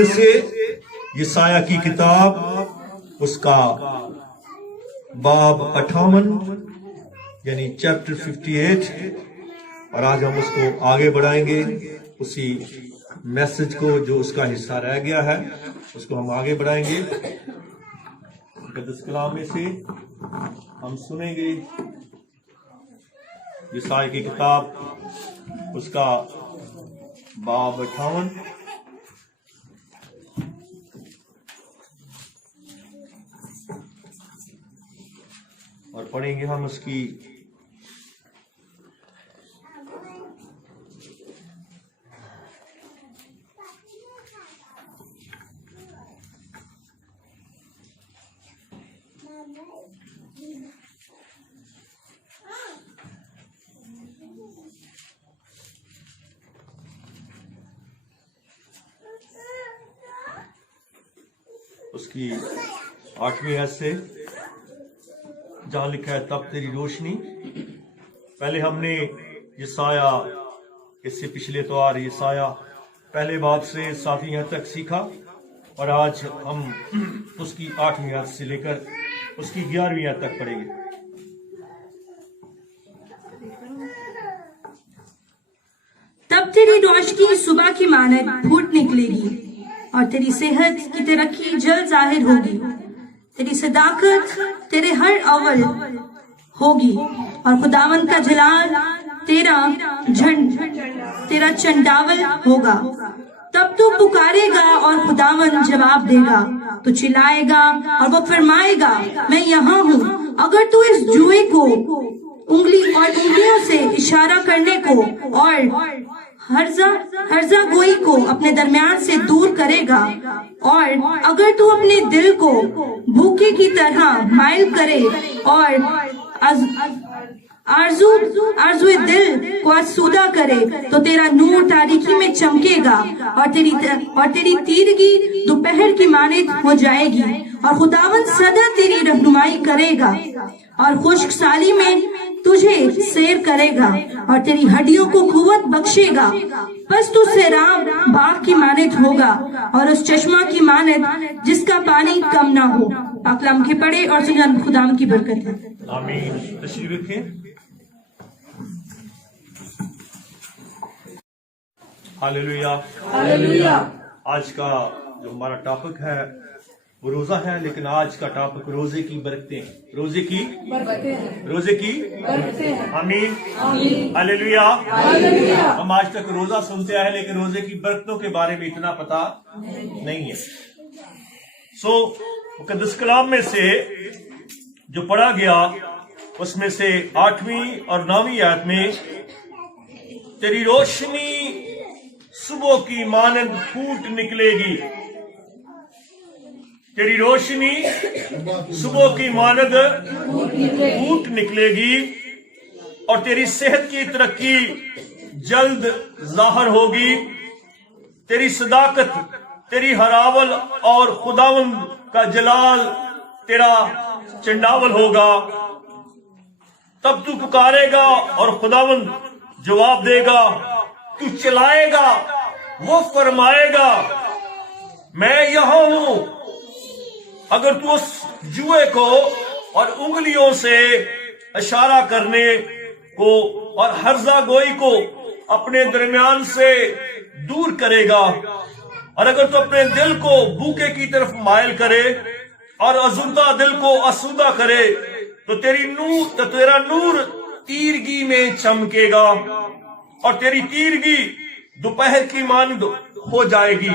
میں سے یسایہ کی کتاب اس کا باب 58 یعنی چیپٹر 58، اور آج ہم اس کو آگے بڑھائیں گے. اسی میسج کو جو اس کا حصہ رہ گیا ہے اس کو ہم آگے بڑھائیں گے. مقدس کلام میں سے ہم سنیں گے یسایہ کی کتاب اس کا باب 58 اور پڑھیں گے ہم اس کی 8ویں آیت سے، جہاں لکھا ہے تب تیری روشنی. پہلے ہم نے یسایہ، اس سے پچھلے اتوار یسایہ پہلے باب سے 7ویں آیت تک سیکھا، اور آج ہم اس کی 8ویں آیت سے لے کر اس کی 11ویں آیت تک پڑھیں گے. تب تیری روشنی صبح کی مانند پھوٹ نکلے گی، اور تیری صحت کی ترقی جلد ظاہر ہوگی. تیری صداقت تیرے ہر اول ہوگی، اور خداوند کا جلال تیرا چنڈاول ہوگا. تب تو پکارے گا اور خداوند جواب دے گا، تو چلائے گا اور وہ فرمائے گا میں یہاں ہوں. اگر تو اس جوئے کو انگلیوں سے اشارہ کرنے کو اور ہرزہ گوئی کو اپنے درمیان سے دور کرے گا، اور اگر تو اپنے دل کو بھوکے کی طرح مائل کرے اور آرزو دل کو آسودہ کرے، تو تیرا نور تاریکی میں چمکے گا، اور تیری تیرگی دوپہر کی مانند ہو جائے گی. اور خداوند سدا تیری رہنمائی کرے گا اور خشک سالی میں تجھے سیر کرے گا، اور تیری ہڈیوں کو قوت بخشے گا. بس تو سیراب باغ کی مانند ہوگا، اور اس چشمہ کی مانند جس کا پانی کم نہ ہو. پاک کلام کے پڑھے اور سنن خداوند کی برکت ہے. آمین. تشریف رکھیں. ہاللویا. ہاللویا. آج کا جو ہمارا ٹاپک ہے وہ روزہ ہے، لیکن آج کا ٹاپک روزے کی برکتیں. روزے کی برکتیں. آمین. ہاللویا. ہم آج تک روزہ سنتے آئے، لیکن روزے کی برکتوں کے بارے میں اتنا پتا نہیں ہے. مقدس کلام میں سے جو پڑھا گیا اس میں سے 8ویں اور 9ویں آیت میں تیری روشنی صبح کی مانند پھوٹ نکلے گی. تیری روشنی صبح کی مانند پھوٹ نکلے گی، اور تیری صحت کی ترقی جلد ظاہر ہوگی. تیری صداقت تیری ہراول اور خداوند کا جلال تیرا چنڈاول ہوگا. تب تو پکارے گا اور خداوند جواب دے گا، تو چلائے گا وہ فرمائے گا میں یہاں ہوں. اگر تو اس جوئے کو اور انگلیوں سے اشارہ کرنے کو اور ہرزہ گوئی کو اپنے درمیان سے دور کرے گا، اور اگر تو اپنے دل کو بھوکے کی طرف مائل کرے اور آزودہ دل کو آسودہ کرے، تو تیرا نور تیرگی میں چمکے گا، اور تیری تیرگی دوپہر کی مانند ہو جائے گی.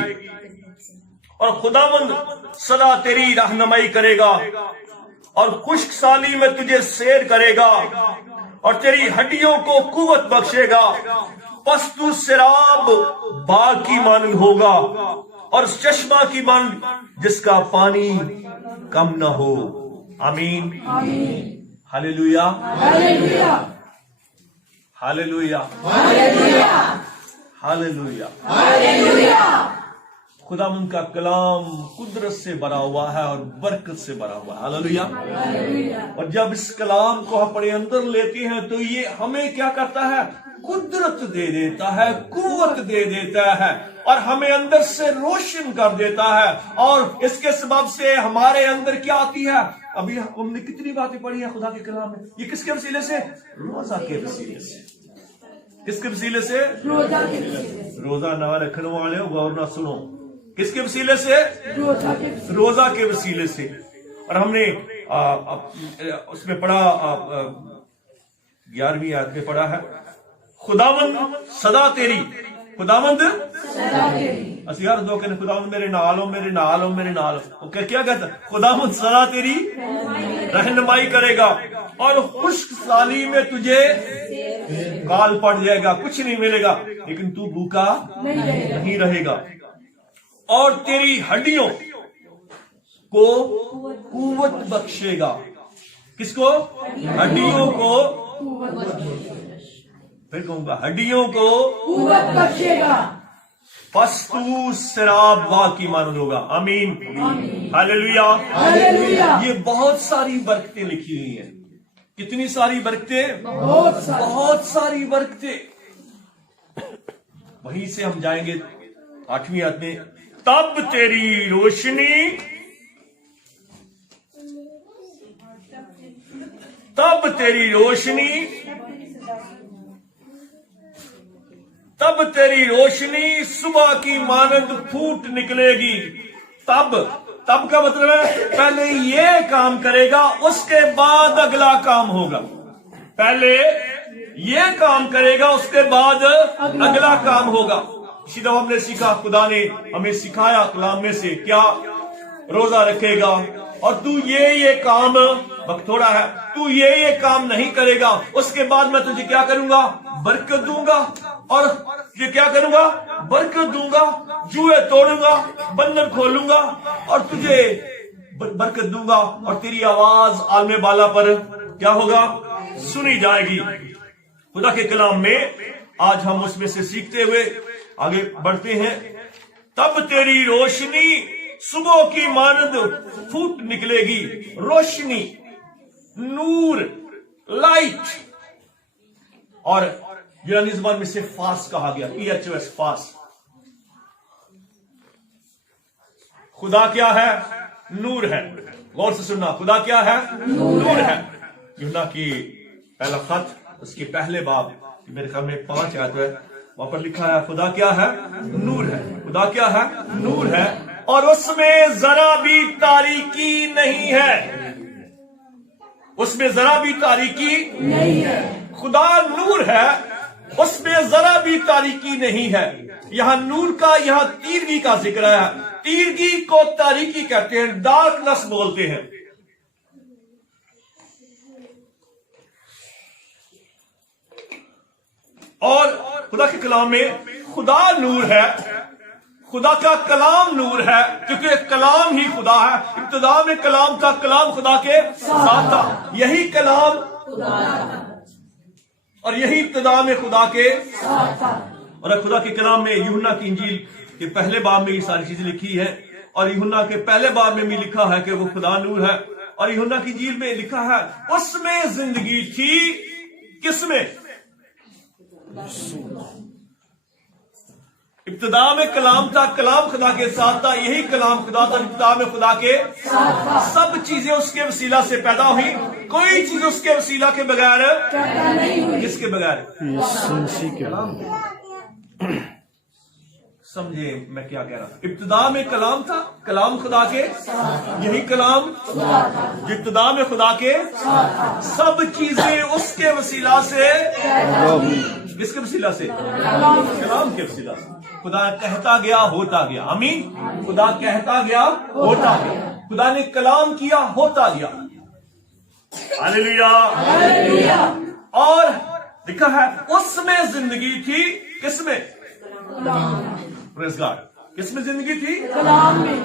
اور خداوند سدا تیری رہنمائی کرے گا، اور خشک سالی میں تجھے سیر کرے گا، اور تیری ہڈیوں کو قوت بخشے گا. پس تو سیراب باغ کی مانند ہوگا، اور چشمہ کی مانند جس کا پانی کم نہ ہو. آمین. ہاللویا. ہاللویا. ہاللویا. خدا ان کا کلام قدرت سے بھرا ہوا ہے اور برکت سے بھرا ہوا ہے. ہاللویا. اور جب اس کلام کو اپنے اندر لیتے ہیں تو یہ ہمیں کیا کرتا ہے؟ कुदरत दे देता है, कुव्वत दे देता है और हमें अंदर से रोशन कर देता है। और इसके सबब से हमारे अंदर क्या आती है? अभी हमने कितनी बातें पढ़ी है खुदा के कलाम में। ये किसके वसीले से? रोजा के वसीले से। किसके वसीले से? रोजा के वसीले से। रोजा ना रखने वाले हो, गौर ना सुनो। किसके वसीले से? रोजा के वसीले से। और हमने उसमें पढ़ा 11वीं आयत में पढ़ा है, खुदावंद सदा तेरी, खुदावंद ਅਸੀਂ ਹਰ ਦੋ ਕਹਿੰਦੇ खुदावंद मेरे नाल हो, मेरे नाल हो, मेरे नाल हो। क्या कहता? खुदावंद सदा तेरी रहनुमाई करेगा और खुश्क साली में तुझे काल पड़ जाएगा, कुछ नहीं मिलेगा, लेकिन तू भूखा नहीं रहेगा। और तेरी हड्डियों को कुव्वत बख्शेगा। किसको? हड्डियों को। फिर कहूंगा, हड्डियों को कुव्वत बख्शेगा। बस तू शराब की मानद होगा। आमीन, हालेलुया, हालेलुया। ये बहुत सारी बरकतें लिखी हुई हैं। कितनी सारी बरकतें? बहुत सारी बरकतें। वहीं से हम जाएंगे 8वीं आयत में, तब तेरी रोशनी, तब तेरी रोशनी, तब तेरी रोशनी सुबह की मानंद फूट निकलेगी। तब का मतलब है पहले ये काम करेगा, उसके बाद अगला काम होगा। पहले ये काम करेगा, उसके बाद अगला काम होगा। इसी तरह हमने सीखा, खुदा ने हमें सिखाया कलाम में से, क्या? रोजा रखेगा और तू ये काम, वक्त थोड़ा है, तू ये काम नहीं करेगा, उसके बाद मैं तुझे क्या करूंगा? बरकत दूंगा। और ये क्या करूंगा? बरकत दूंगा, जुए तोड़ूंगा, बंधन खोलूंगा और तुझे बरकत दूंगा। और तेरी आवाज आलमे बाला पर क्या होगा? सुनी जाएगी। खुदा के कलाम में आज हम उसमें से सीखते हुए आगे बढ़ते हैं। तब तेरी रोशनी सुबह की मानद फूट निकलेगी। रोशनी, नूर, लाइट। और यूनानी ज़बान में से फास कहा गया, PHOS, फास। खुदा क्या है? नूर है। गौर से सुनना, खुदा क्या है? नूर है। यूहन्ना की पहला खत, उसके पहले बाब, मेरे ख्याल में 5 आयत है, वहां पर लिखा है खुदा क्या है? नूर है। खुदा क्या है? नूर है और उसमें जरा भी तारीकी नहीं है। उसमें जरा भी तारीकी नहीं है। खुदा नूर है, उसमें जरा भी तारीकी नहीं है। यहां नूर का, यहां तीरगी का जिक्र है। तीरगी को तारीकी कहते हैं, डार्कनेस बोलते हैं। और खुदा के कलाम में खुदा नूर है, खुदा का कलाम नूर है, क्योंकि कलाम ही खुदा है। इब्तिदा में कलाम था, कलाम खुदा के साथ था, यही कलाम और यही इब्तिदा में खुदा के साथ था। और खुदा के कलाम में यूहन्ना की इंजील के पहले बाब में ये सारी चीजें लिखी है, और यूहन्ना के पहले बाब में भी लिखा है कि वो खुदा नूर है। और यूहन्ना की इंजील में लिखा है उसमें जिंदगी थी। किसमें? इब्तिदा में कलाम था, कलाम खुदा के साथ था, यही कलाम खुदा था, इब्तिदा में खुदा के साथ था। सब चीजें उसके वसीला से पैदा हुई, कोई चीज उसके वसीला के बगैर पैदा नहीं हुई। किसके बगैर? समझे मैं क्या कह रहा हूं? इब्तिदा में कलाम था, कलाम खुदा के, यही कलाम जो इब्तिदा में खुदा के, सब चीजें उसके वसीला से, किसके वसीला से? कलाम के वसीला से। खुदा कहता गया, होता गया। आमीन। खुदा कहता गया, होता गया। खुदा ने कलाम किया, होता गया। Hallelujah, hallelujah. और लिखा है उसमें जिंदगी थी। किसमें? Praise God. किसमें जिंदगी थी? कलाम में।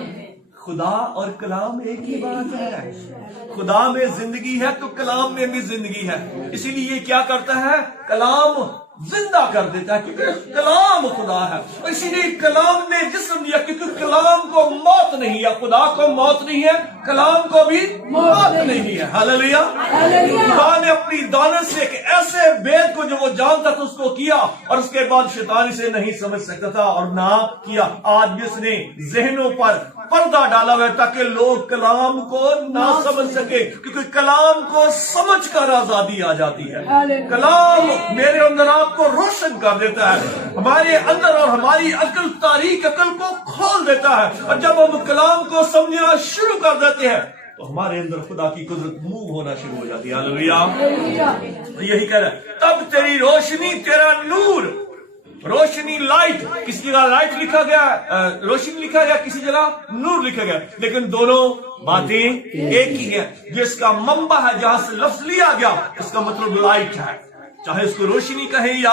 खुदा और कलाम एक ही बात है। खुदा में जिंदगी है तो कलाम में भी जिंदगी है। इसीलिए ये क्या करता है? कलाम जिंदा कर देता है, क्योंकि कलाम खुदा है। इसीलिए कलाम ने जिस्म दिया, क्योंकि कलाम को मौत नहीं है, खुदा को मौत नहीं है, کلام کو بھی موت نہیں ہے. ہاللویا. خدا نے اپنی دانت سے ایک ایسے بید کو جو وہ جانتا تھا اس کو کیا, اور اس کے بعد شیطان اسے نہیں سمجھ سکتا تھا اور نہ کیا. آج بھی اس نے ذہنوں پر پردہ ڈالا ہوا ہے تاکہ لوگ کلام کو نہ سمجھ سکے, کیونکہ کلام کو سمجھ کر آزادی آ جاتی ہے. کلام میرے اندر آپ کو روشن کر دیتا ہے, ہمارے اندر اور ہماری عقل, تاریک عقل کو کھول دیتا ہے, اور جب ہم کلام کو سمجھنا شروع کر دیتے ہیں تو ہمارے اندر خدا کی قدرت موو ہونا شروع ہو جاتی ہے. ہاللویا. یہی کہہ رہا ہے, تب تیری روشنی, تیرا نور, روشنی لائٹ, کسی جگہ لائٹ لکھا گیا, روشنی لکھا گیا, کسی جگہ نور لکھا گیا, لیکن دونوں باتیں ایک ہی ہیں. جس کا منبع ہے, جہاں سے لفظ لیا گیا, اس کا مطلب لائٹ ہے, چاہے اس کو روشنی کہیں یا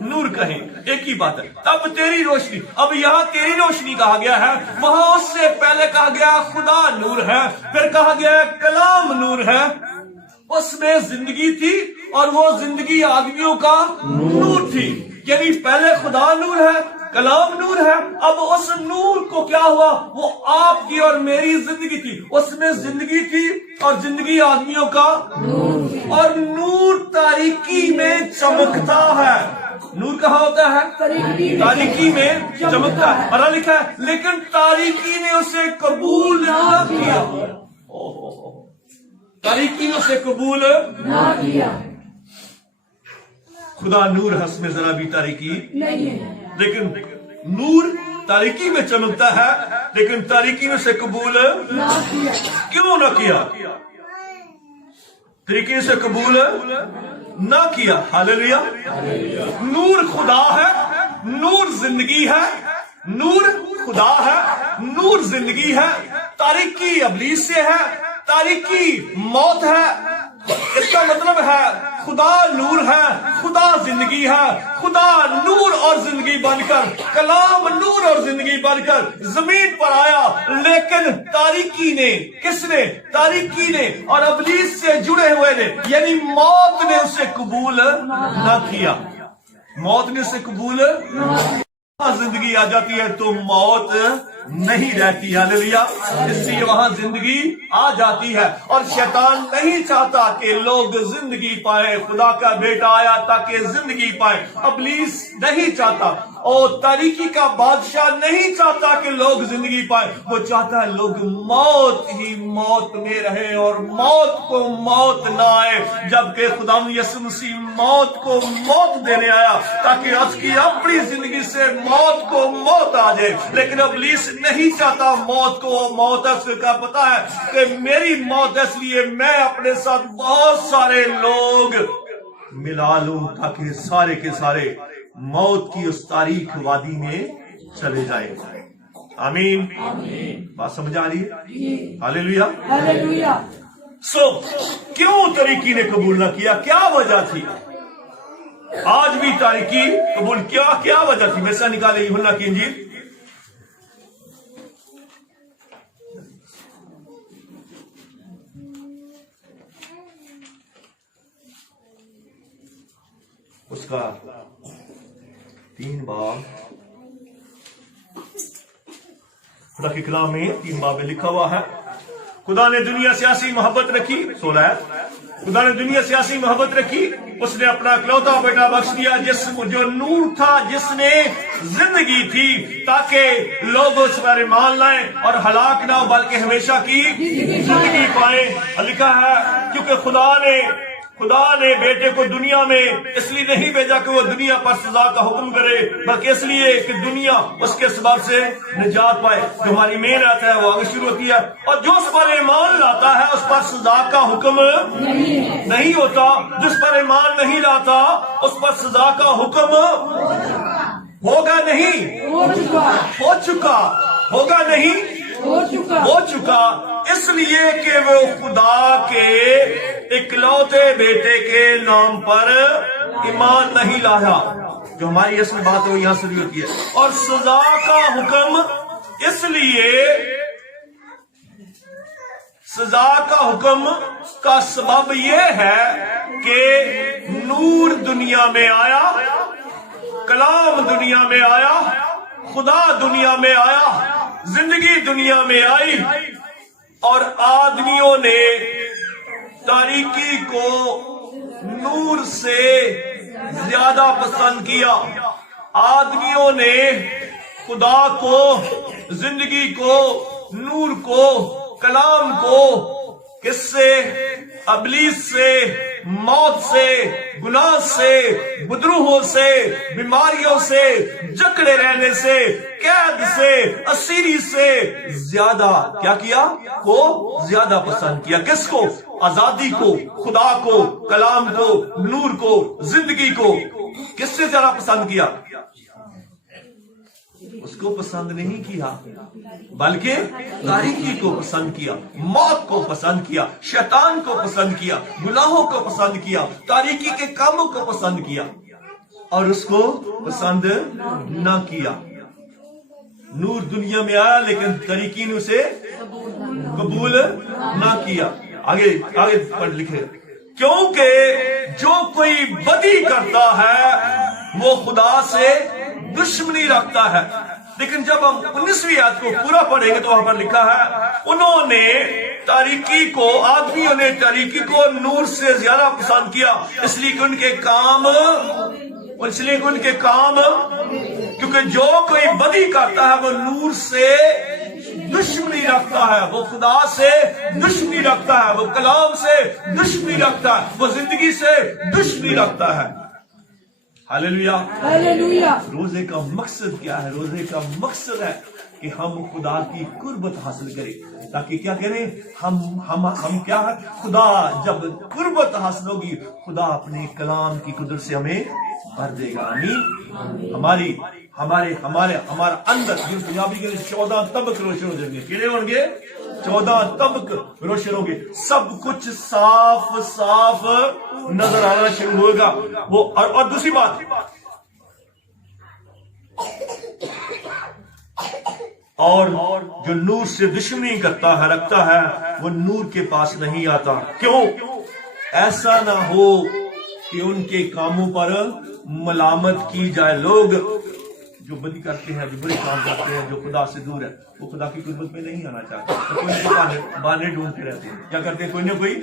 نور کہیں, ایک ہی بات ہے. تب تیری روشنی, اب یہاں تیری روشنی کہا گیا ہے, وہاں اس سے پہلے کہا گیا خدا نور ہے, پھر کہا گیا کلام نور ہے. اس میں زندگی تھی اور وہ زندگی آدمیوں کا نور تھی. یعنی پہلے خدا نور ہے, کلام نور ہے, اب اس نور کو کیا ہوا, وہ آپ کی اور میری زندگی تھی. اس میں زندگی تھی اور زندگی آدمیوں کا نور, اور نور تاریکی میں چمکتا ہے. نور کہاں ہوتا ہے؟ تاریکی میں چمکتا ہے. اور لکھا ہے لیکن تاریکی نے اسے قبول نہ کیا. تاریکی نے اسے قبول نہ کیا. خدا نور ہے, اس میں ذرا بھی تاریکی نہیں ہے, لیکن نور تاریکی میں چمکتا ہے, لیکن تاریکی نے اسے قبول نہ کیا. کیوں نہ کیا؟ تاریکی سے قبول نہ کیا. ہاللویا. نور خدا ہے, نور زندگی ہے, نور خدا ہے, نور زندگی ہے. تاریکی ابلیس سے ہے, تاریکی موت ہے. اس کا مطلب ہے خدا نور ہے, خدا زندگی ہے, خدا نور اور زندگی بن کر, کلام نور اور زندگی بن کر زمین پر آیا. لیکن تاریکی نے, کس نے؟ تاریکی نے اور ابلیس سے جڑے ہوئے نے, یعنی موت نے اسے قبول نہ کیا. موت نے اسے قبول نہ, زندگی آ جاتی ہے تو موت نہیں رہتی. ہاللویا. اس لیے وہاں زندگی آ جاتی ہے, اور شیطان نہیں چاہتا کہ لوگ زندگی پائیں. خدا کا بیٹا آیا تاکہ زندگی پائے. ابلیس نہیں چاہتا, اور تاریکی کا بادشاہ نہیں چاہتا کہ لوگ زندگی پائیں. وہ چاہتا ہے لوگ موت ہی موت میں رہیں اور موت کو موت نہ آئے, جبکہ خدا یسوع مسیح موت کو موت دینے آیا تاکہ اس کی اپنی زندگی سے موت کو موت آ جائے. لیکن ابلیس نہیں چاہتا موت کو موت. اس کا پتا ہے کہ میری موت, اس لیے میں اپنے ساتھ بہت سارے لوگ ملا لوں تاکہ سارے کے سارے موت کی اس تاریخ وادی میں چلے جائیں. آمین. بات سمجھ آ رہی ہے؟ ہاللویا. سو کیوں تاریکی نے قبول نہ کیا؟ کیا وجہ تھی؟ آج بھی تاریکی قبول کیا وجہ تھی؟ میں سے نکالے یوحنا کی انجیل اس کا 3 باب, خدا کے کلام میں 3 باب میں لکھا ہوا ہے. خدا نے دنیا سے ایسی محبت رکھی, 16 ہے, خدا نے دنیا سے ایسی محبت رکھی, اس نے اپنا اکلوتا بیٹا بخش دیا, جو نور تھا, جس نے زندگی تھی, تاکہ لوگ اس پر ایمان لائیں اور ہلاک نہ ہو بلکہ ہمیشہ کی زندگی پائیں. لکھا ہے کیونکہ خدا نے بیٹے کو دنیا میں اس لیے نہیں بھیجا کہ وہ دنیا پر سزا کا حکم کرے, بلکہ اس لیے کہ دنیا اس کے سبب سے نجات پائے. جو ہماری مین آتا ہے وہ آگے شروع ہوتی ہے, اور جو اس پر ایمان لاتا ہے اس پر سزا کا حکم نہیں ہوتا. جس پر ایمان نہیں لاتا اس پر سزا کا حکم ہوگا نہیں, ہو چکا, ہوگا نہیں, ہو چکا. اس لیے کہ وہ خدا کے اکلوتے بیٹے کے نام پر ایمان نہیں لایا. جو ہماری اصل بات ہے وہ یہاں سے بھی ہوتی ہے. اور سزا کا حکم, اس لیے سزا کا حکم کا سبب یہ ہے کہ نور دنیا میں آیا, کلام دنیا میں آیا, خدا دنیا میں آیا, زندگی دنیا میں آئی, اور آدمیوں نے تاریکی کو نور سے زیادہ پسند کیا. آدمیوں نے خدا کو، زندگی کو، نور کو، کلام کو کس سے؟ ابلیس سے، موت سے، گناہ سے، بدروہوں سے، بیماریوں سے، جکڑے رہنے سے، قید سے، اسیری سے زیادہ کیا کیا؟ کو زیادہ پسند کیا. کس کو؟ آزادی کو، خدا کو، کلام کو، نور کو، زندگی کو. کس سے زیادہ پسند کیا؟ اس کو پسند نہیں کیا بلکہ تاریکی کو پسند کیا، موت کو پسند کیا، شیطان کو پسند کیا، گناہوں کو پسند کیا، تاریکی کے کاموں کو پسند کیا اور اس کو پسند نہ کیا. نور دنیا میں آیا لیکن تاریکی نے اسے قبول نہ کیا. آگے پڑھ لکھے، کیونکہ جو کوئی بدی کرتا ہے وہ خدا سے دشمنی رکھتا ہے. لیکن جب ہم 19ویں آیت کو پورا پڑھیں گے تو وہاں پر لکھا ہے انہوں نے تاریکی کو، آدمیوں نے تاریکی کو نور سے زیادہ پسند کیا، اس لیے کہ ان کے کام کیونکہ جو کوئی بدی کرتا ہے وہ نور سے دشمنی رکھتا ہے، وہ خدا سے دشمنی رکھتا ہے، وہ کلام سے دشمنی رکھتا ہے، وہ زندگی سے دشمنی رکھتا ہے. ہاللیلویا. ہاللیلویا. روزے کا مقصد کیا ہے؟ روزے کا مقصد ہے کہ ہم خدا کی قربت حاصل کریں، تاکہ کیا کریں؟ ہم کیا ہے؟ خدا جب قربت حاصل ہوگی خدا اپنے کلام کی قدرت سے ہمیں بھر دے گا. آمین. ہمارا اندر پنجابی کے 14 طبق روشن ہو جائیں گے. کیڑے ہوں گے؟ 14 طبق روشن ہوں گے. سب کچھ صاف نظر آنا شروع ہوگا. وہ اور دوسری بات، اور جو نور سے دشمنی کرتا ہے، رکھتا ہے، وہ نور کے پاس نہیں آتا. کیوں؟ ایسا نہ ہو کہ ان کے کاموں پر ملامت کی جائے. لوگ جو بدی کرتے ہیں، جو برے کام کرتے ہیں، جو خدا سے دور ہے، وہ خدا کی قربت میں نہیں آنا چاہتے. کوئی نہ کوئی بہانے ڈھونڈتے رہتے ہیں. کیا کرتے ہیں؟ کوئی نہ کوئی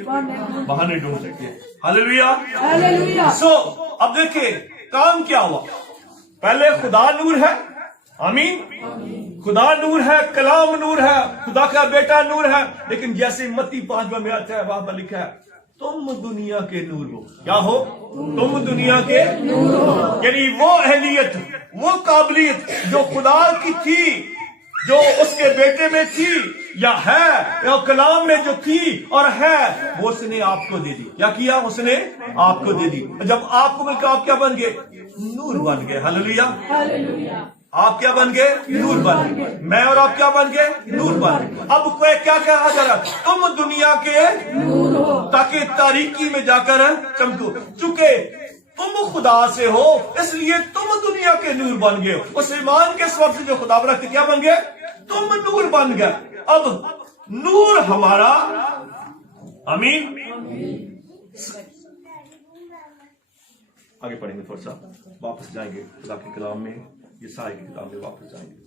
بہانے ڈھونڈ سکتے ہیں. ہاللیلویا. ہاللیلویا. اب دیکھیں کام کیا ہوا. پہلے خدا نور ہے. آمین. خدا نور ہے، کلام نور ہے، خدا کا بیٹا نور ہے. لیکن جیسے متی 5 میں آتا ہے وہاں پر لکھا ہے تم دنیا کے نور ہو. کیا ہو؟ تم دنیا کے نور ہو. یعنی وہ اہلیت، وہ قابلیت جو خدا کی تھی، جو اس کے بیٹے میں تھی یا ہے، یا کلام میں جو تھی اور ہے، وہ اس نے آپ کو دے دی. کیا کیا؟ اس نے آپ کو دے دی. جب آپ کو مل کر آپ کیا بن گئے؟ نور بن گئے. ہاللیلویا. آپ کیا بن گئے؟ نور بن گئے. میں اور آپ کیا بن گئے؟ نور بن گئے. اب کوئی کیا کہا جا رہا؟ تم دنیا کے نور ہو تاکہ تاریکی میں جا کر چمکو. چونکہ تم خدا سے ہو اس لیے تم دنیا کے نور بن گئے. اس ایمان کے سبب سے جو خدا رکھتے کیا بن گئے؟ تم نور بن گئے. اب نور ہمارا، آمین. آگے پڑھیں گے، تھوڑا سا واپس جائیں گے خدا کے کلام میں. یہ ساری کی کتاب میں واپس جائیں گے.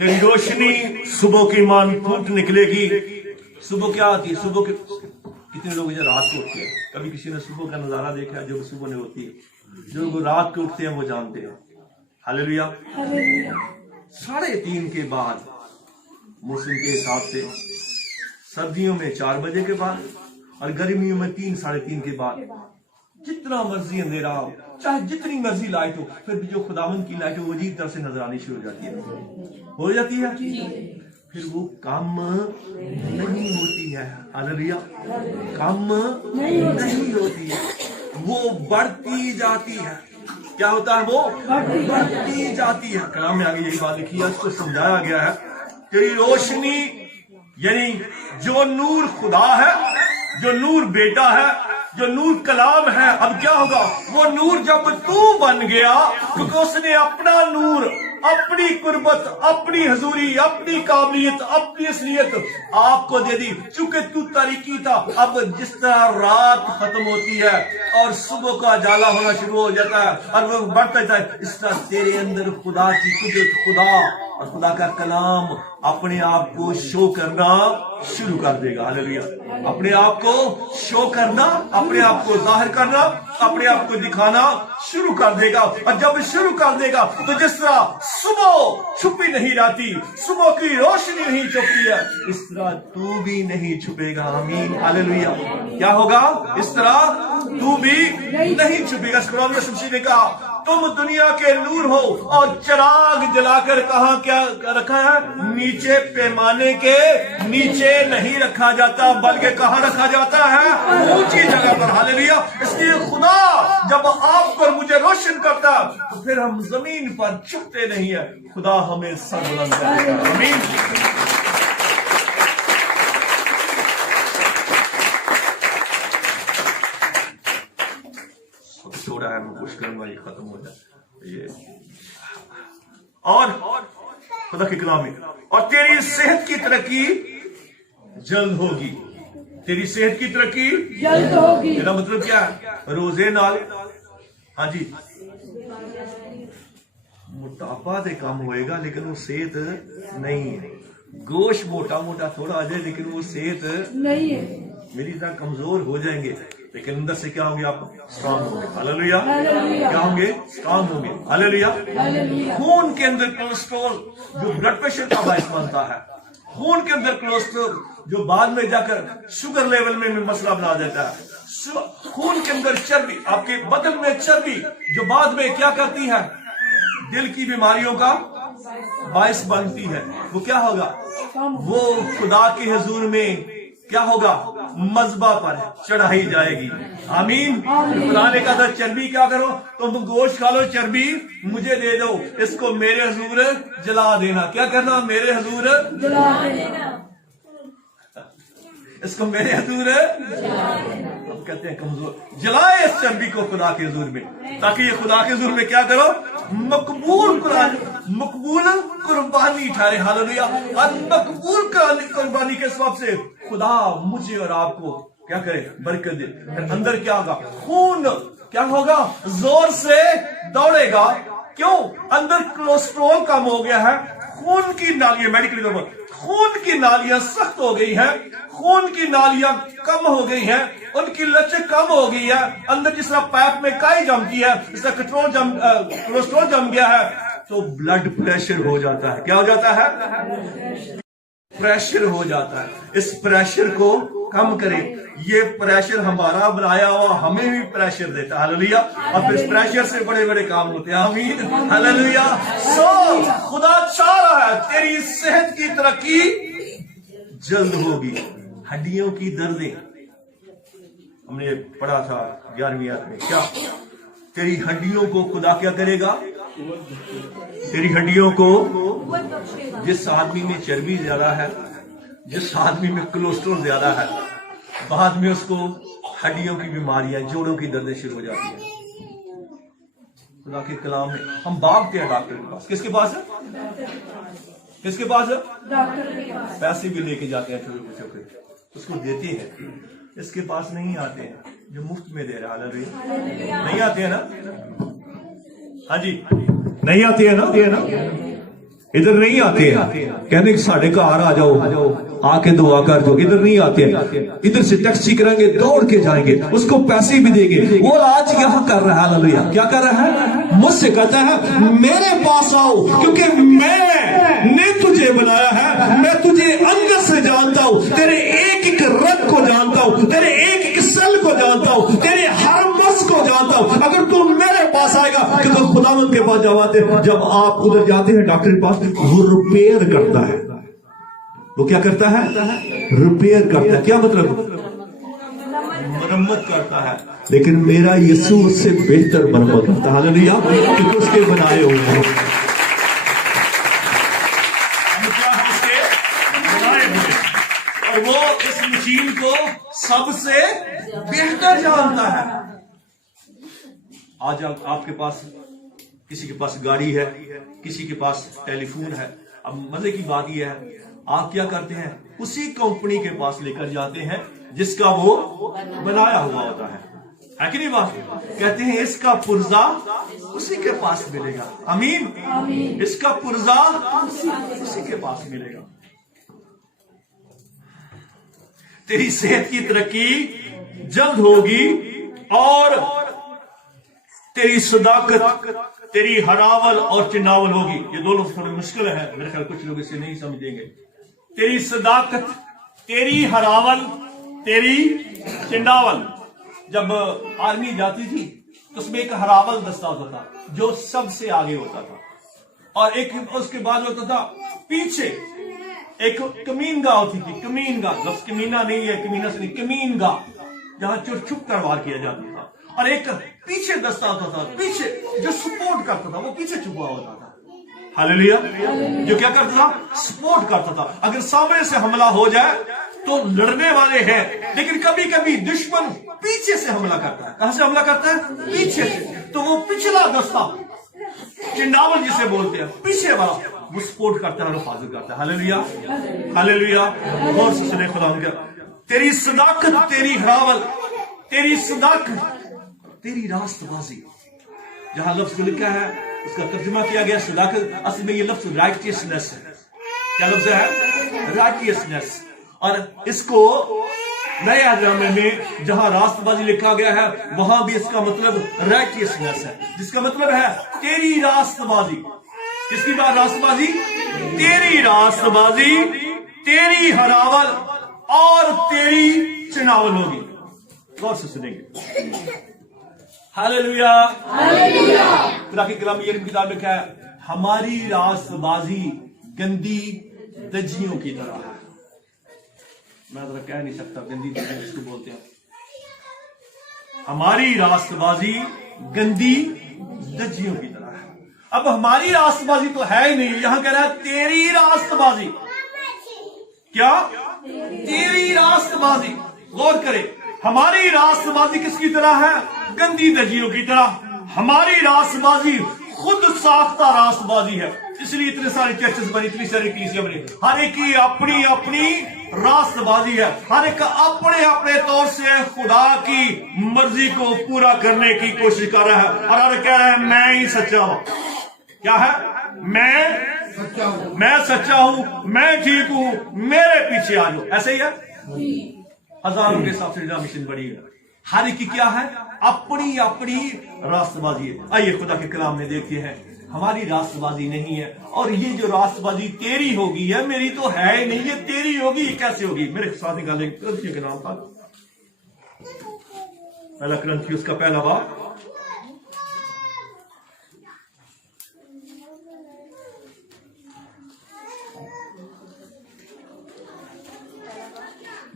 تیری روشنی صبح کی مان پھوٹ نکلے گی. صبح کیا آتی ہے؟ صبح کتنے لوگ رات کو اٹھتے ہیں؟ کبھی کسی نے صبح کا نظارہ دیکھا ہے؟ جو صبح نے ہوتی ہے، جو لوگ رات کو اٹھتے ہیں وہ جانتے ہیں. ہاللیلویا. 3:30 کے بعد موسم کے حساب سے، سردیوں میں 4 بجے کے بعد اور گرمیوں میں 3 ساڑھے 3 کے بعد، جتنا مرضی اندھیرا ہو، چاہے جتنی مرضی لائٹ ہو، پھر بھی جو خداوند کی لائٹ ہو وہ عجیب طرح سے نظر آنی شروع ہو جاتی ہے. پھر وہ کم نہیں ہوتی ہے. ہاللیلویا. کم نہیں ہوتی ہے، وہ بڑھتی جاتی ہے. کیا ہوتا ہے؟ وہ بڑھتی جاتی ہے. کلام میں آگے یہی بات لکھی ہے، اس کو سمجھایا گیا ہے. تیری روشنی یعنی جو نور خدا ہے، جو نور بیٹا ہے، जो नूर कलाम है, अब क्या होगा? वो नूर जब तू बन गया, क्योंकि उसने अपना नूर, अपनी कुर्बत, अपनी हजूरी, अपनी काबिलियत, अपनी असलियत आपको दे दी। चूंकि तू तारीकी था, अब जिस तरह रात खत्म होती है और सुबह का जाला होना शुरू हो जाता है और वो बढ़ता जाता है, इस तरह तेरे अंदर खुदा की कुदरत, खुदा और खुदा का कलाम अपने आप को शो करना शुरू कर देगा। हालेलुया। अपने आप को शो करना, अपने आप को जाहिर करना, अपने आप को दिखाना शुरू कर देगा। और जब शुरू कर देगा तो जिस तरह सुबह छुपी नहीं रहती, सुबह की रोशनी नहीं छुपती है, इस तरह तू भी नहीं छुपेगा। आमीन। हालेलुया। क्या होगा? इस तरह तू भी नहीं छुपेगा। कुरान में शमशी ने कहा तुम दुनिया के नूर हो और चिराग जलाकर कहा क्या रखा है? नीचे पैमाने के नीचे नहीं रखा जाता, बल्कि कहाँ रखा जाता है? ऊंची जगह पर। हालेलुया। इसलिए खुदा जब आपको और मुझे रोशन करता तो फिर हम जमीन पर छुपते नहीं है, खुदा हमें सर बुलंद करेगा। आमीन। छोड़ा है, मैं कुछ करूंगा, ये खत्म हो जाए ये। और खुदा की कलाम में, और तेरी सेहत की तरक्की जल्द होगी। तेरी सेहत की तरक्की जल्द होगी। मेरा मतलब क्या है? रोजे नाल, हाँ जी, मोटापा तो कम होएगा लेकिन वो सेहत नहीं है। गोश्त मोटा मोटा थोड़ा आ जाए लेकिन वो सेहत नहीं है। मेरी तरह कमजोर हो जाएंगे लेकिन अंदर से क्या होंगे? आप स्ट्रांग होंगे। हालेलुया। क्या होंगे? स्ट्रांग होंगे। हालेलुया। खून के अंदर कोलेस्ट्रॉल जो ब्लड प्रेशर का बायस बनता है, खून के अंदर कोलेस्ट्रॉल जो बाद में जाकर शुगर लेवल में मसला बना देता है, खून के अंदर चर्बी, आपके बदन में चर्बी जो बाद में क्या करती है? दिल की बीमारियों का बायस बनती है। वो क्या होगा? वो खुदा के हुजूर में क्या होगा? मज़बा पर चढ़ाई जाएगी। आमीन। खुदा ने कहा था चर्बी क्या करो? तुम गोश्त खा लो, चर्बी मुझे दे दो, इसको मेरे हुजूर जला देना। क्या करना? मेरे हुजूर जला देना, इसको मेरे हुजूर अब कहते हैं कमजोर, जलाए इस चर्बी को खुदा के हुजूर में, ताकि ये खुदा के हुजूर में क्या करो? मकबूल कुर्बानी ठहरे। हालेलुया। और मकबूल कुर्बानी के सबब से खुदा मुझे और आपको क्या करे? बरकत दे। अंदर क्या होगा? खून क्या होगा? जोर से दौड़ेगा। क्यों? अंदर कोलेस्ट्रॉल कम हो गया है, खून की नालियां, मेडिकल तौर पर खून की नालियां सख्त हो गई हैं, खून की नालियां कम हो गई हैं, उनकी लचक कम हो गई है। अंदर जिस तरह पाइप में काई जमती है, इस तरह कोलेस्ट्रॉल जम गया है, तो ब्लड प्रेशर हो जाता है। क्या हो जाता है? प्रेशर हो जाता है। इस प्रेशर को कम करें। ये प्रेशर हमारा बनाया हुआ हमें भी प्रेशर देता है। हालेलुया। और फिर इस प्रेशर से बड़े बड़े काम होते हैं। आमीन। हालेलुया। खुदा चाह रहा है तेरी सेहत की तरक्की जल्द होगी। हड्डियों की दर्दें हमने पढ़ा था 11वीं आयत में। क्या? तेरी हड्डियों को खुदा क्या करेगा? तेरी हड्डियों को, जिस आदमी में चर्बी ज्यादा है, जिस आदमी में कोलेस्ट्रॉल ज्यादा है, बाद में उसको हड्डियों की बीमारियां, जोड़ों की दर्दें शुरू हो जाती है। खुदा के कलाम में हम भागते हैं डॉक्टर के पास। किसके पास है? किसके पास है? डॉक्टर के पास। पैसे भी लेके जाते हैं छोटे बच्चों के, उसको देते हैं। इसके पास नहीं आते हैं जो मुफ्त में दे रहा है। नहीं आते हैं ना? हाँ जी, नहीं आते हैं ना? इधर नहीं आते हैं। कहने साढ़े घर आ जाओ, आके दुआ कर दो। इधर नहीं आते हैं। इधर से टैक्सी कराएंगे, दौड़ के जाएंगे, उसको पैसे भी देंगे। वो आज यहाँ कर रहा है। हालेलुया। क्या कर रहा है? मुझसे कहता है मेरे पास आओ, क्योंकि मैंने तुझे बनाया है, मैं तुझे अंदर से जानता हूँ, तेरे एक एक रग को जानता हूँ, तेरे एक एक सेल को जानता हूँ, तेरे हर मस को जानता हूँ। अगर तू मेरे पास आएगा, क्योंकि खुदावंद के पास जब आप उधर जाते हैं डॉक्टर के पास, वो रिपेयर करता है। वो क्या करता है? रिपेयर करता है। क्या मतलब? मरम्मत करता है। लेकिन मेरा यीशु उससे बेहतर मरम्मत करता है। हालेलुया। क्योंकि उसके बनाए हुए हैं। और वो इस मशीन को सबसे बेहतर जानता है। आज आपके पास, किसी के पास गाड़ी है, किसी के पास टेलीफोन है। अब मजे की बात यह है, आप क्या करते हैं, उसी कंपनी के पास लेकर जाते हैं जिसका वो बनाया हुआ होता है कि नहीं बात? कहते हैं इसका पुर्जा उसी के पास मिलेगा। आमीन। इसका पुर्जा उसी के पास मिलेगा। तेरी सेहत की तरक्की जल्द होगी और तेरी सदाकत, तेरी हरावल और चिन्नावल होगी। ये दो लोग थोड़ी मुश्किल है, मेरे ख्याल कुछ लोग इसे नहीं समझेंगे। तेरी सदाकत, तेरी हरावल, तेरी चिन्नावल। जब आर्मी जाती थी तो उसमें एक हरावल दस्ता होता था जो सबसे आगे होता था, और एक उसके बाद होता था पीछे एक कमीनगाह होती थी। कमीनगाह, लफ्ज़ कमीना नहीं है, कमीना से नहीं, कमीनगाह, जहां छुप कर वार किया जाता था। और एक पीछे दस्ता होता था, पीछे जो सपोर्ट करता था, वो पीछे छुपा होता था। हालेलुया। जो क्या करता था, सपोर्ट करता था। अगर सामने से हमला हो जाए तो लड़ने वाले हैं, लेकिन कभी कभी दुश्मन पीछे से हमला करता है। कहां से हमला करता है? पीछे से। तो वो पिछला दस्ता, चिंडावल जिसे बोलते हैं, पीछे वाला, वो सपोर्ट करता है और हिफाजत करता है। Hallelujah, hallelujah. और सुने खुदा का, तेरी सदाकत, तेरी हरावल, तेरी सदाकत, तेरी रास्तबाजी। जहां लफ्ज लिखा है उसका तर्जुमा किया गया सदाकत, असल में ये लफ्ज राइटियसनेस है। क्या लफ्ज है? राइटियसनेस। और इसको नए अहनामे में जहां रास्तबाजी लिखा गया है वहां भी इसका मतलब राइटियसनेस है, जिसका मतलब है तेरी रास्तबाजी। किसकी बात? रास्तबाजी। तेरी रास्तबाजी, तेरी हरावल और तेरी चिनावल होगी। गौर से सुनेंगे। Hallelujah, hallelujah. खुदा की कलाम ये किताब में क्या है? हमारी रास्तबाजी गंदी दजियों की तरह है। मैं तो कह नहीं सकता गंदी दजियां किसको बोलते हैं। हमारी रास्तबाजी गंदी दजियों की तरह है। अब हमारी रास्तबाजी तो है ही नहीं, यहां कह रहा है तेरी रास्तबाजी। क्या? तेरी रास्तबाजी। गौर करें, हमारी रास्तबाजी किसकी तरह है? गंदी दजियों की तरह। हमारी रास्तबाजी खुद साख्ता रास्तबाजी है, इसलिए इतने सारे चर्चेस बनी, इतनी सारी कलीसियां बनी। हर एक की अपनी अपनी रास्तबाजी है। हर एक अपने अपने तौर से खुदा की मर्जी को पूरा करने की कोशिश कर रहा है, और हर कह रहा है मैं ही सच्चा हूं। क्या है? मैं सच्चा हूं, मैं ठीक हूं, मेरे पीछे आ जाओ। ऐसे ही है। हजारों के हिसाब से ज्यादा मिशन बड़ी है। हर एक की क्या है? अपनी अपनी रास्तबाजी है। आइए खुदा के कलाम में देखते हैं, हमारी रास्तबाजी नहीं है। और ये जो रास्तबाजी तेरी होगी है, मेरी तो है ही नहीं, ये तेरी होगी। ये कैसे होगी? मेरे साथ निकालें ग्रंथियों के नाम पर पहला ग्रंथी, उसका पहला बाब,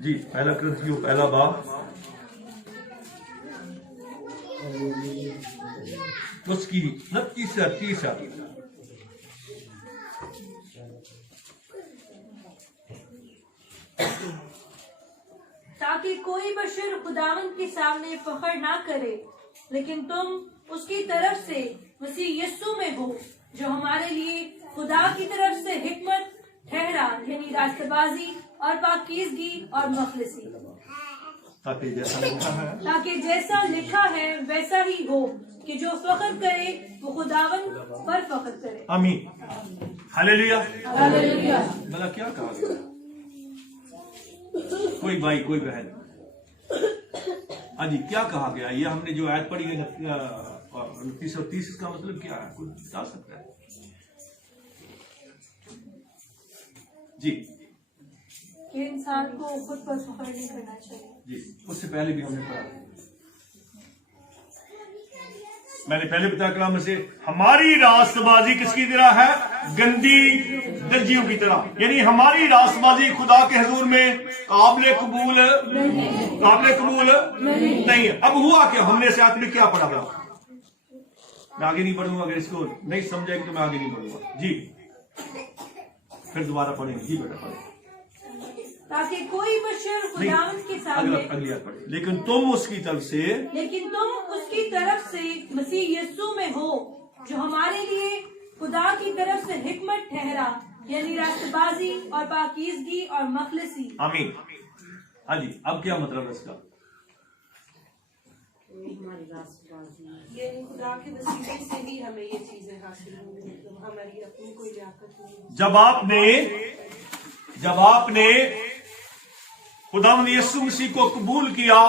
जी पहला ग्रंथियों पहला बाब, उसकी 29 से 30 ताकि कोई बशर खुदावंद के सामने फख्र ना करे, लेकिन तुम उसकी तरफ से मसीह यस्सु में हो, जो हमारे लिए खुदा की तरफ से हिकमत ठहरा, यानी रास्तबाजी और पाकीज़गी और मुखलिसी, ताकि जैसा लिखा है वैसा ही हो कि जो फख्र करे वो खुदावंद पर फख्र करे। आमीन, हालेलुया, हालेलुया। भला क्या कहा गया? कोई भाई, कोई बहन, हाँ जी, क्या कहा गया? ये हमने जो आयत पढ़ी है 29 और 30, इसका मतलब क्या है? कोई बता सकता है? जी, कि इंसान को खुद पर फख्र नहीं करना चाहिए। जी, उससे पहले भी हमने पढ़ा, मैंने पहले बताया कलाम में से, हमारी रास्तबाजी किसकी तरह है? गंदी दजियों की तरह। यानी हमारी रास्तबाजी खुदा के हुजूर में काबिल कबूल नहीं है। अब हुआ क्या? हमने इस आयत में क्या पढ़ा? मैं आगे नहीं बढ़ूंगा, अगर इसको नहीं समझेंगे तो मैं आगे नहीं बढ़ूंगा। जी, फिर दोबारा पढ़ेंगे। जी बेटा पढ़ेंगे। ताकि कोई बशर खुदावंद के सामने, अगली आयत पढ़िए। लेकिन तुम उसकी तरफ से, लेकिन तुम उसकी तरफ से मसीह यीशु में हो, जो हमारे लिए खुदा की तरफ से हिकमत ठहरा, यानी रास्तबाजी और पाकीज़गी और मखलसी। आमीन। हाँ जी, अब क्या मतलब है इसका? यानी खुदा के वसीले से ही हमें ये चीजें हासिल होंगी, हमारी अपनी कोई लियाकत नहीं। जब आपने खुदावंद यीशु मसीह को कबूल किया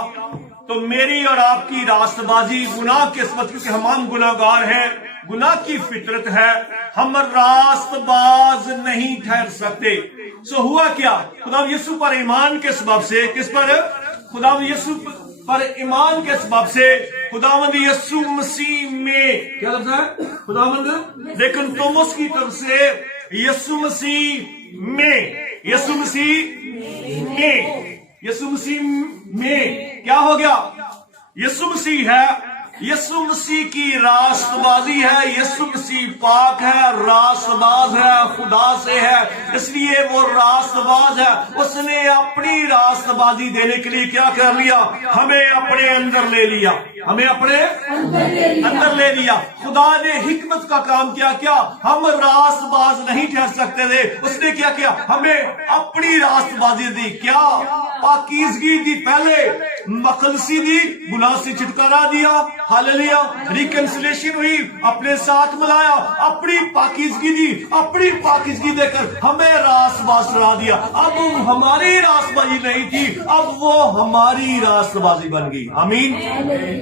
तो मेरी और आपकी रास्तबाजी गुनाह के सबब, क्योंकि हम गुनाहगार हैं, गुनाह की फितरत है, हम रास्तबाज नहीं ठहर सकते। सो हुआ क्या? खुदावंद यीशु पर ईमान के सबब से, किस पर? खुदावंद यीशु पर ईमान के सबब से खुदावंद यीशु मसीह में, क्या लफ्ज़ है? खुदावंद, लेकिन तुम उसकी तरफ से यीशु मसीह में, यीशु मसीह में क्या हो गया? यीशु मसीह है, यीशु मसीह की रास्तबाजी है, यीशु मसीह पाक है, रास्तबाज है, खुदा से है, इसलिए वो रास्तबाज है। उसने अपनी रास्तबाजी देने के लिए क्या कर लिया? हमें अपने अंदर ले लिया, हमें अपने अंदर ले लिया। खुदा ने हिकमत का काम क्या? हम रास्तबाज नहीं ठहर सकते थे, उसने क्या किया? हमें अपनी रास्तबाजी दी। क्या? पाकीज़गी दी, पहले मखलसी दी, गुनाह से छुटकारा दिया, हालेलुया, रिकंसिलिएशन हुई, अपने साथ मिलाया, अपनी पाकीज़गी दी, अपनी पाकीज़गी देकर हमें रास्तबाज ठहरा दिया। अब हमारी रास्तबाजी नहीं थी, अब वो हमारी रास्तबाजी बन गई। आमीन।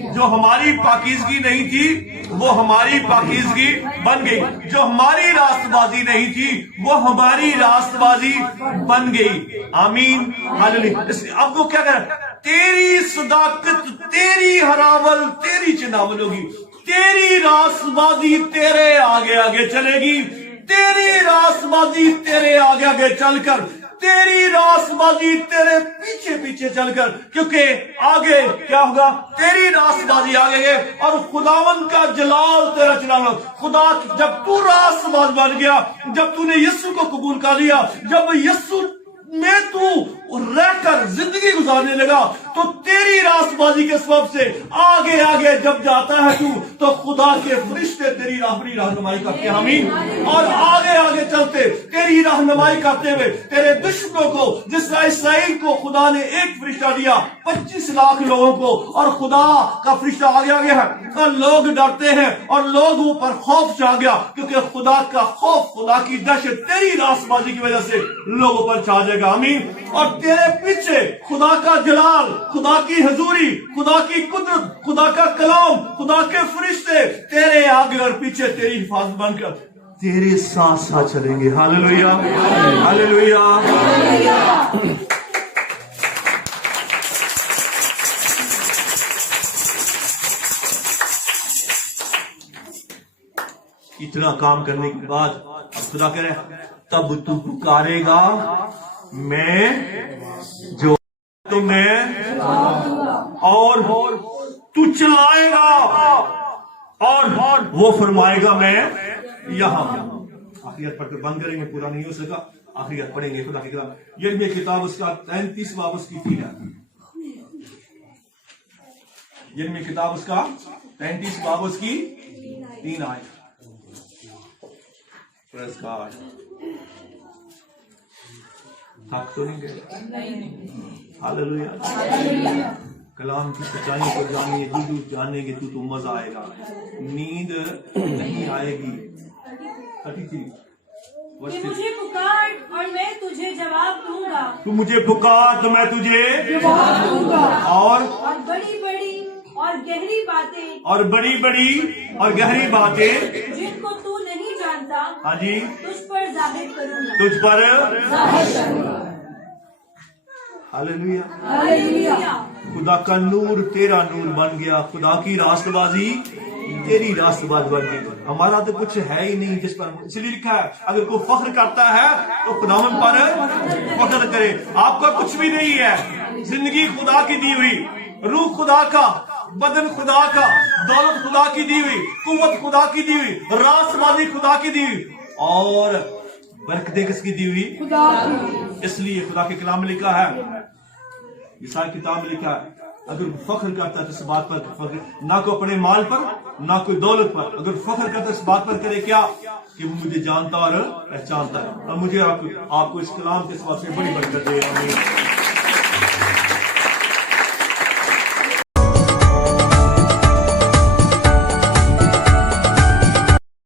जो हमारी पाकीज़गी नहीं थी वो हमारी पाकीज़गी बन गई, जो हमारी रास्तबाजी नहीं थी वो हमारी रास्तबाजी बन गई। आमीन, हालेलुया। अब वो क्या कर, तेरी सदाकत, तेरी हरावल, तेरी चिनावल होगी, तेरी रास्तबाजी तेरे आगे आगे चलेगी, तेरी रास्तबाजी तेरे आगे आगे चलकर, तेरी रास्तबाजी तेरे पीछे पीछे चलकर, क्योंकि आगे क्या होगा? तेरी रास्तबाजी आगे और खुदावंद का जलाल तेरा चलाना। खुदा, जब तू रास्तबाज बन गया, जब तूने यीशु को कबूल कर लिया, जब यीशु में तू रहकर जिंदगी गुजारने लगा, तो तेरी रास्तबाजी के सबब से आगे आगे जब जाता है तू, तो खुदा के फरिश्ते तेरी रहनुमाई करते हैं। आमीन। और आगे आगे चलते तेरी रहनुमाई करते हुए तेरे दुश्मनों को, जिस इसराइल को खुदा ने एक फरिश्ता दिया 25 लाख लोगों को, और खुदा का फरिश्ता आगे आगे है, और लोग डरते हैं और लोगों पर खौफ छा गया, क्योंकि खुदा का खौफ, खुदा की दहशत तेरी रास्तबाजी की वजह से लोगों पर छा जाएगा। आमीन। और तेरे पीछे खुदा का जलाल, खुदा की हजूरी, खुदा की कुदरत, खुदा का कलाम, खुदा के फरिश्ते तेरे आगे और पीछे तेरी हिफाजत बनकर तेरे साथ साथ चलेंगे। Hallelujah, hallelujah. इतना काम करने के बाद अब खुदा कह रहे हैं, तब तू पुकारेगा, मैं जो तुम्हें, और तू चिल्लाएगा और वो फरमाएगा मैं यहाँ। आखिरत पढ़कर बंद करेंगे, पूरा नहीं हो सका, आखिरत पढ़ेंगे खुदा की किताब। यिर्मयाह किताब उसका 33 बाब उसकी 3 है। यिर्मयाह किताब उसका 33 बाब उसकी 3 आए। Praise God. थक तो नहीं गए? हालेलुया। कलाम की सच्चाई को जानिए, दूर जानेंगे तो मजा आएगा, नींद नहीं आएगी। 33 कि मुझे पुकार और मैं तुझे जवाब दूंगा, तू मुझे पुकार तो मैं तुझे जवाब दूंगा, और बड़ी बड़ी और गहरी बातें, और बड़ी बड़ी और गहरी बातें जिनको तू नहीं जानता, हाँ जी, तुझ पर जाहिर करूंगा, तुझ पर जाहिर करूंगा। हालेलुया। हालेलुया। खुदा का नूर तेरा नूर बन गया, खुदा की रास्तबाजी तेरी रास्तबाजी बन गई। हमारा तो कुछ है ही नहीं जिस पर, इसलिए लिखा है अगर कोई फख्र करता है तो खुदावन पर फख्र करे। आपका कुछ भी नहीं है, जिंदगी खुदा की दी हुई, रूह खुदा का, बदन खुदा का, दौलत खुदा की दी हुई, कुव्वत खुदा की दी हुई, रास्तबाजी खुदा की दी हुई, और बरकतें किसकी दी हुई? खुदा की। اس لیے خدا کے کلام میں لکھا ہے، عیسائی کتاب میں لکھا ہے، اگر فخر کرتا ہے تو اس بات پر فخر، نہ کوئی اپنے مال پر نہ کوئی دولت پر، اگر فخر کرتا ہے اس بات پر کرے کیا کہ وہ مجھے جانتا اور پہچانتا ہے۔ اور مجھے آپ کو اس کلام کے سبب سے بڑی برکت دے۔ آمین۔